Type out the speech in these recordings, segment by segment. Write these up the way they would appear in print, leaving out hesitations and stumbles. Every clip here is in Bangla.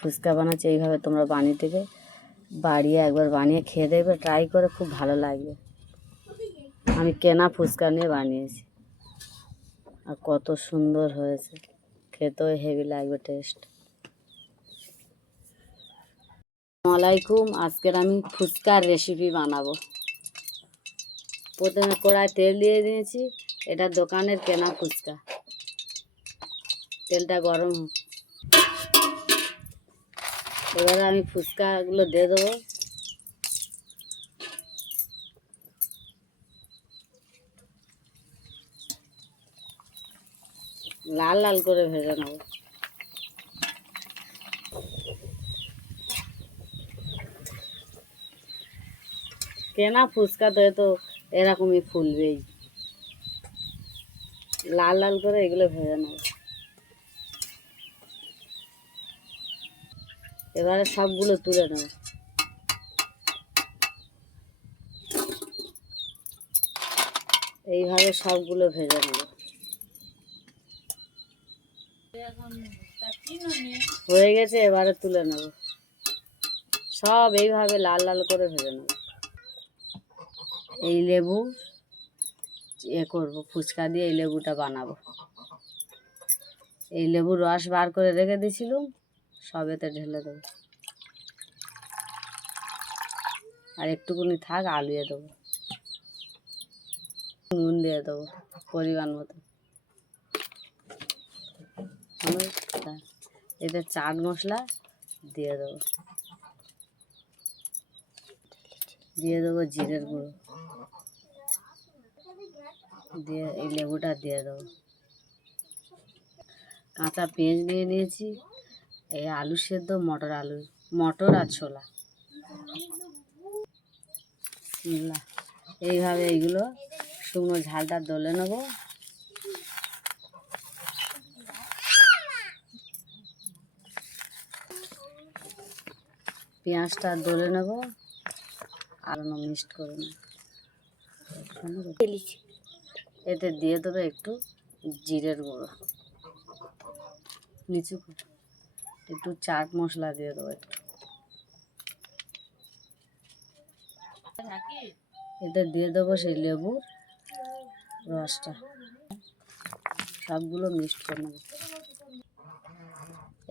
ফুচকা বানাচ্ছি এইভাবে তোমরা বানিয়ে থেকে বাড়িয়ে একবার বানিয়ে খেয়ে দেখবে, ট্রাই করে, খুব ভালো লাগবে। আমি কেনা ফুচকা নিয়ে বানিয়েছি আর কত সুন্দর হয়েছে, খেতেও হেভি লাগবে টেস্ট। আসসালামু আলাইকুম। আজকের আমি ফুচকার রেসিপি বানাবো। প্রথমে কড়ায় তেল দিয়ে দিয়েছি, এটা দোকানের কেনা ফুচকা। তেলটা গরম হোক, এবারে আমি ফুচকাগুলো দিয়ে দেবো। লাল লাল করে ভেজে নেব। কেনা ফুচকা তো এরকমই ফুলবেই। লাল লাল করে এগুলো ভেজে নেব। এবারে সবগুলো তুলে নেব। এইভাবে সবগুলো ভেজে নেব। হয়ে গেছে, এবারে তুলে নেব। সব এইভাবে লাল লাল করে ভেজে নেব। এই লেবু করবো ফুচকা দিয়ে, এই লেবুটা বানাবো। এই লেবুর রস বার করে রেখে দিয়েছিলাম, সব এতে ঢেলে দেবো। আর একটুকুনি থাক, আলুয়ে দেবো, নুন দিয়ে দেবো পরিমাণ মতো। এতে চাট মশলা দিয়ে দেবো, জিরের গুঁড়ো দিয়ে এই লেবুটা দিয়ে দেবো। কাঁচা পেঁয়াজ নিয়ে নিয়েছি, এই আলু সেদ্ধ, মটর আর ছোলা। এইভাবে এইগুলো শুকনো ঝালটা দলে নেবো। পেঁয়াজটা দলে নেবো আর মিক্সড করে নেব। এতে দিয়ে দেবো একটু জিরের গুঁড়ো, নিচু একটু চাট মশলা দিয়ে দেবো একটু। এতে দিয়ে দেবো সেই লেবুর রসটা। সবগুলো মিক্সড করে নেব।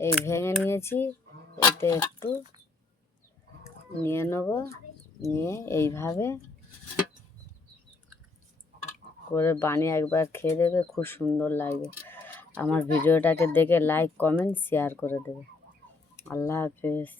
এই ভেঙে নিয়েছি, এতে একটু নিয়ে নেব, নিয়ে এইভাবে করে বানিয়ে একবার খেয়ে দেবে, খুব সুন্দর লাগবে। আমার ভিডিওটাকে দেখে লাইক, কমেন্ট, শেয়ার করে দেবে। আল্লাহ হাফেজ।